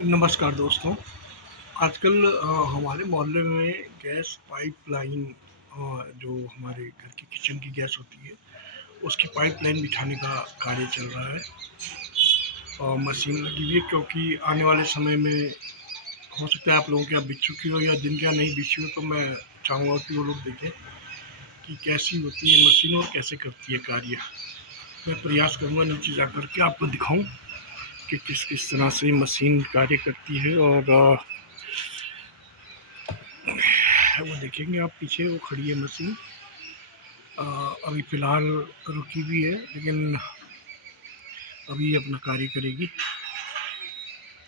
नमस्कार दोस्तों। आजकल हमारे मोहल्ले में गैस पाइपलाइन जो हमारे घर की किचन की गैस होती है, उसकी पाइपलाइन बिछाने का कार्य चल रहा है और मशीन लगी हुई है क्योंकि आने वाले समय में हो सकता है आप लोगों के यहाँ बिछ चुकी हो या जिनके यहाँ नहीं बिछी हो, तो मैं चाहूँगा कि वो लोग देखें कि कैसी होती है मशीन और कैसे करती है कार्य। मैं प्रयास करूँगा नीचे जा कर के आपको दिखाऊँ कि किस किस तरह से मशीन कार्य करती है और वो देखेंगे आप पीछे वो खड़ी है मशीन। अभी फ़िलहाल रुकी हुई है लेकिन अभी अपना कार्य करेगी।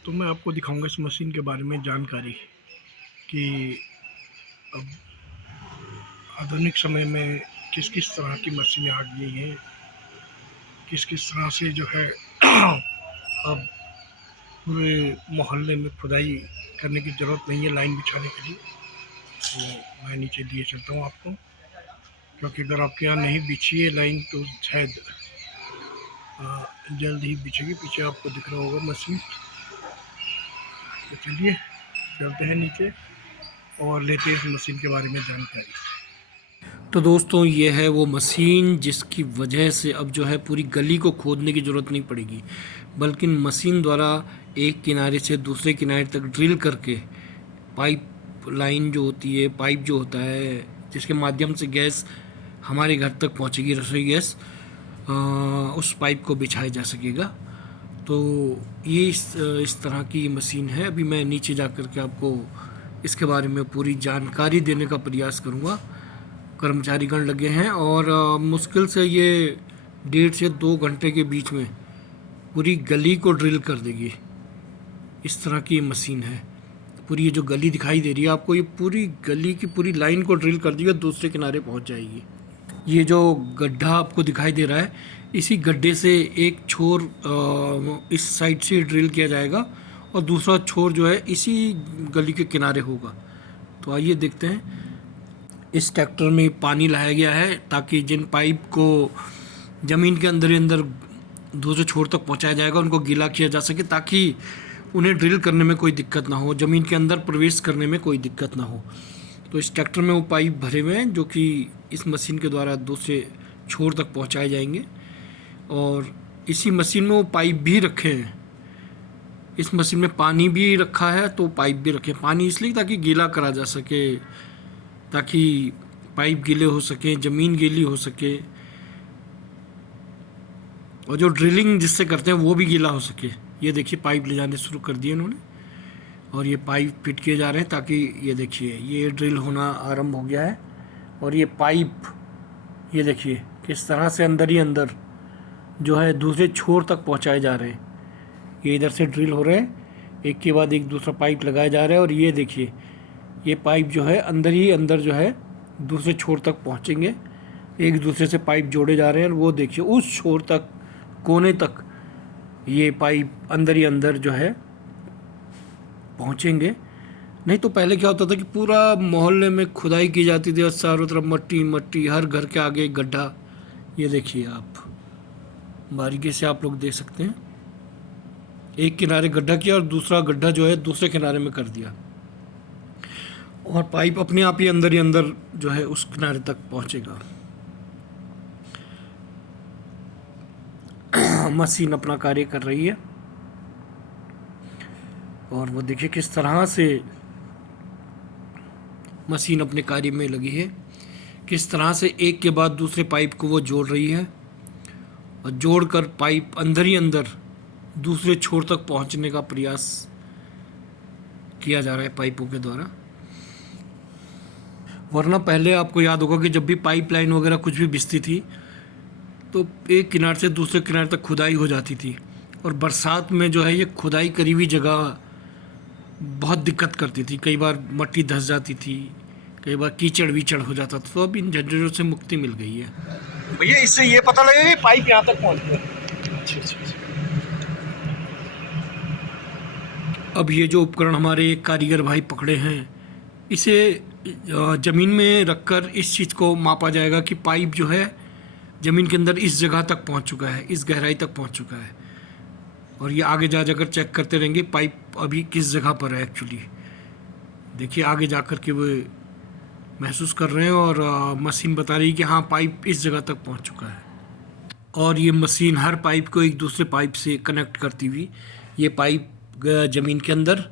तो मैं आपको दिखाऊंगा इस मशीन के बारे में जानकारी कि अब आधुनिक समय में किस किस तरह की मशीनें आ गई हैं, किस किस तरह से जो है अब पूरे मोहल्ले में खुदाई करने की ज़रूरत नहीं है लाइन बिछाने के लिए। तो मैं नीचे दिए चलता हूँ आपको, क्योंकि अगर आपके यहाँ नहीं बिछी है लाइन तो शायद जल्द ही बिछेगी। पीछे आपको दिख रहा होगा मशीन। तो चलिए चलते हैं नीचे और लेते हैं इस मशीन के बारे में जानकारी। तो दोस्तों, ये है वो मशीन जिसकी वजह से अब जो है पूरी गली को खोदने की ज़रूरत नहीं पड़ेगी, बल्कि मशीन द्वारा एक किनारे से दूसरे किनारे तक ड्रिल करके पाइप लाइन जो होती है, पाइप जो होता है जिसके माध्यम से गैस हमारे घर तक पहुंचेगी, रसोई गैस, उस पाइप को बिछाया जा सकेगा। तो ये इस तरह की मशीन है। अभी मैं नीचे जा कर के आपको इसके बारे में पूरी जानकारी देने का प्रयास करूँगा। कर्मचारीगण लगे हैं और मुश्किल से ये 1.5 से 2 घंटे के बीच में पूरी गली को ड्रिल कर देगी। इस तरह की ये मशीन है। पूरी ये जो गली दिखाई दे रही है आपको, ये पूरी गली की पूरी लाइन को ड्रिल कर देगी और दूसरे किनारे पहुंच जाएगी। ये जो गड्ढा आपको दिखाई दे रहा है, इसी गड्ढे से एक छोर इस साइड से ड्रिल किया जाएगा और दूसरा छोर जो है इसी गली के किनारे होगा। तो आइए देखते हैं। इस ट्रैक्टर में पानी लाया गया है ताकि जिन पाइप को ज़मीन के अंदर ही अंदर दूसरे छोर तक पहुंचाया जाएगा उनको गीला किया जा सके, ताकि उन्हें ड्रिल करने में कोई दिक्कत ना हो, ज़मीन के अंदर प्रवेश करने में कोई दिक्कत ना हो। तो इस ट्रैक्टर में वो पाइप भरे हुए हैं जो कि इस मशीन के द्वारा दूसरे छोर तक पहुंचाए जाएंगे और इसी मशीन में वो पाइप भी रखे हैं। इस मशीन में पानी भी रखा है, तो पाइप भी रखे। पानी इसलिए ताकि गीला करा जा सके, ताकि पाइप गीले हो सके, ज़मीन गीली हो सके और जो ड्रिलिंग जिससे करते हैं वो भी गीला हो सके। ये देखिए पाइप ले जाने शुरू कर दिए इन्होंने और ये पाइप फिट किए जा रहे हैं ताकि ये देखिए ये ड्रिल होना आरंभ हो गया है। और ये पाइप ये देखिए किस तरह से अंदर ही अंदर जो है दूसरे छोर तक पहुंचाए जा रहे हैं। ये इधर से ड्रिल हो रहे हैं, एक के बाद एक दूसरा पाइप लगाया जा रहा है और ये देखिए ये पाइप जो है अंदर ही अंदर जो है दूसरे छोर तक पहुंचेंगे। एक दूसरे से पाइप जोड़े जा रहे हैं और वो देखिए उस छोर तक, कोने तक ये पाइप अंदर ही अंदर जो है पहुंचेंगे। नहीं तो पहले क्या होता था कि पूरा मोहल्ले में खुदाई की जाती थी और चारों तरफ मट्टी मट्टी, हर घर के आगे एक गड्ढा। ये देखिए आप बारीकी से आप लोग देख सकते हैं, एक किनारे गड्ढा किया और दूसरा गड्ढा जो है दूसरे किनारे में कर दिया और पाइप अपने आप ही अंदर जो है उस किनारे तक पहुंचेगा। मशीन अपना कार्य कर रही है और वो देखिए किस तरह से मशीन अपने कार्य में लगी है, किस तरह से एक के बाद दूसरे पाइप को वो जोड़ रही है और जोड़कर पाइप अंदर ही अंदर दूसरे छोर तक पहुंचने का प्रयास किया जा रहा है पाइपों के द्वारा। वरना पहले आपको याद होगा कि जब भी पाइपलाइन वगैरह कुछ भी बिछती थी तो एक किनारे से दूसरे किनारे तक खुदाई हो जाती थी और बरसात में जो है ये खुदाई करी हुई जगह बहुत दिक्कत करती थी। कई बार मट्टी धंस जाती थी, कई बार कीचड़ वीचड़ हो जाता था। तो अब इन झंझटों से मुक्ति मिल गई है। भैया इससे ये पता लगेगा कि पाइप यहाँ तक पहुँच गया। अच्छा। अब ये जो उपकरण हमारे कारीगर भाई पकड़े हैं, इसे ज़मीन में रखकर इस चीज़ को मापा जाएगा कि पाइप जो है ज़मीन के अंदर इस जगह तक पहुंच चुका है, इस गहराई तक पहुंच चुका है और ये आगे जा जाकर चेक करते रहेंगे पाइप अभी किस जगह पर है एक्चुअली। देखिए आगे जाकर के वो महसूस कर रहे हैं और मशीन बता रही है कि हाँ पाइप इस जगह तक पहुंच चुका है। और ये मशीन हर पाइप को एक दूसरे पाइप से कनेक्ट करती हुई, ये पाइप गया ज़मीन के अंदर,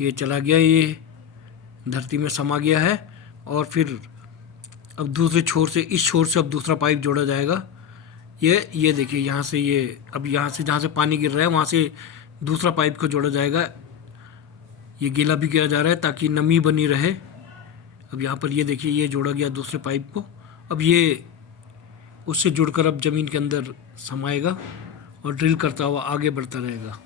ये चला गया, ये धरती में समा गया है। और फिर अब दूसरे छोर से, इस छोर से अब दूसरा पाइप जोड़ा जाएगा। ये देखिए यहाँ से, ये अब यहाँ से जहाँ से पानी गिर रहा है वहाँ से दूसरा पाइप को जोड़ा जाएगा। ये गीला भी किया जा रहा है ताकि नमी बनी रहे। अब यहाँ पर ये देखिए ये जोड़ा गया दूसरे पाइप को। अब ये उससे जुड़कर अब ज़मीन के अंदर समाएगा और ड्रिल करता हुआ आगे बढ़ता रहेगा।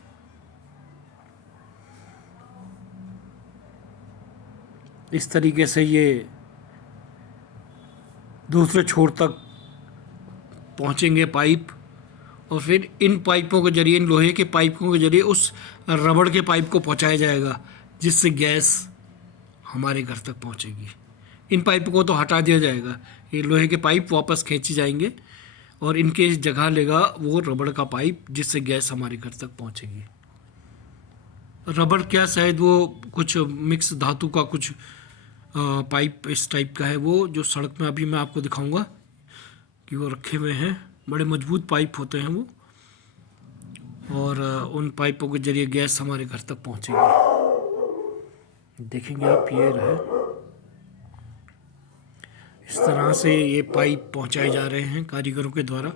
इस तरीके से ये दूसरे छोर तक पहुँचेंगे पाइप। और फिर इन पाइपों के जरिए, इन लोहे के पाइपों के जरिए उस रबड़ के पाइप को पहुँचाया जाएगा जिससे गैस हमारे घर तक पहुँचेगी। इन पाइपों को तो हटा दिया जाएगा, ये लोहे के पाइप वापस खींचे जाएंगे और इनके जगह लेगा वो रबड़ का पाइप जिससे गैस हमारे घर तक पहुँचेगी। रबड़ क्या, शायद वो कुछ मिक्स धातु का कुछ पाइप इस टाइप का है वो, जो सड़क में अभी मैं आपको दिखाऊंगा कि वो रखे हुए हैं। बड़े मजबूत पाइप होते हैं वो, और उन पाइपों के जरिए गैस हमारे घर तक पहुंचेगी। देखेंगे आप, ये रहे, इस तरह से ये पाइप पहुंचाए जा रहे हैं कारीगरों के द्वारा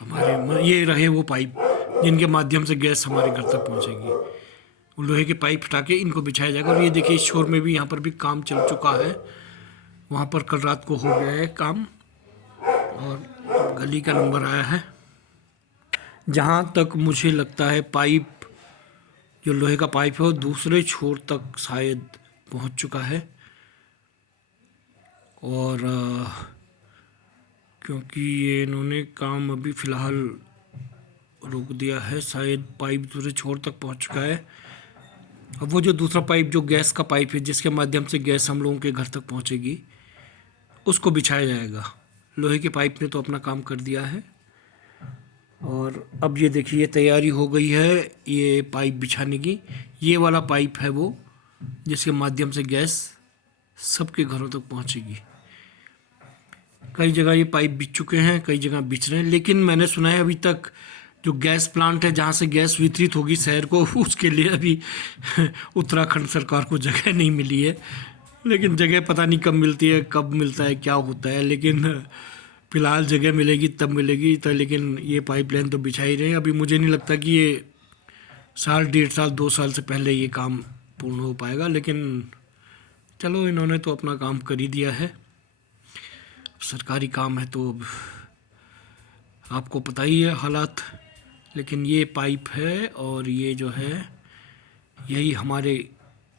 हमारे। ये रहे वो पाइप जिनके माध्यम से गैस हमारे घर तक पहुंचेगी। वो लोहे के पाइप हटा के इनको बिछाया जाएगा। और ये देखिए इस छोर में भी, यहाँ पर भी काम चल चुका है। वहाँ पर कल रात को हो गया है काम और गली का नंबर आया है। जहाँ तक मुझे लगता है पाइप, जो लोहे का पाइप है वो दूसरे छोर तक शायद पहुँच चुका है। और क्योंकि ये इन्होंने काम अभी फ़िलहाल रोक दिया है, शायद पाइप दूसरे छोर तक पहुंच चुका है। अब वो जो दूसरा पाइप, जो गैस का पाइप है जिसके माध्यम से गैस हम लोगों के घर तक पहुंचेगी, उसको बिछाया जाएगा। लोहे के पाइप ने तो अपना काम कर दिया है। और अब ये देखिए तैयारी हो गई है ये पाइप बिछाने की। ये वाला पाइप है वो जिसके माध्यम से गैस सबके घरों तक पहुंचेगी। कई जगह ये पाइप बिछ चुके हैं, कई जगह बिछ रहे हैं, लेकिन मैंने सुना है अभी तक जो गैस प्लांट है जहाँ से गैस वितरित होगी शहर को, उसके लिए अभी उत्तराखंड सरकार को जगह नहीं मिली है। लेकिन जगह पता नहीं कब मिलती है, कब मिलता है, क्या होता है, लेकिन फ़िलहाल जगह मिलेगी तब मिलेगी। तो लेकिन ये पाइपलाइन तो बिछा ही रहे हैं। अभी मुझे नहीं लगता कि ये साल, 1.5 साल, 2 साल से पहले ये काम पूर्ण हो पाएगा। लेकिन चलो, इन्होंने तो अपना काम कर ही दिया है। सरकारी काम है तो अब आपको पता ही है हालात। लेकिन ये पाइप है और ये जो है यही हमारे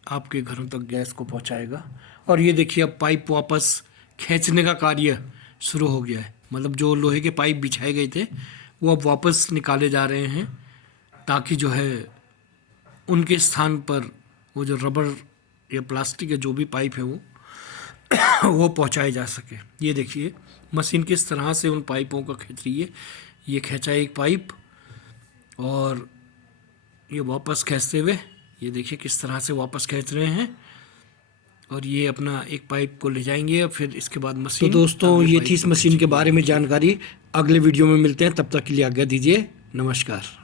आपके घरों तक गैस को पहुंचाएगा। और ये देखिए अब पाइप वापस खींचने का कार्य शुरू हो गया है। मतलब जो लोहे के पाइप बिछाए गए थे वो अब वापस निकाले जा रहे हैं ताकि जो है उनके स्थान पर वो जो रबड़ या प्लास्टिक या जो भी पाइप है वो पहुंचाए जा सके। ये देखिए मशीन किस तरह से उन पाइपों को खींच रही है। ये खींचा एक पाइप और ये वापस खींचते हुए, ये देखिए किस तरह से वापस खींच रहे हैं। और ये अपना एक पाइप को ले जाएंगे और फिर इसके बाद मशीन। तो दोस्तों ये थी इस मशीन के बारे में जानकारी। अगले वीडियो में मिलते हैं, तब तक के लिए आज्ञा दीजिए। नमस्कार।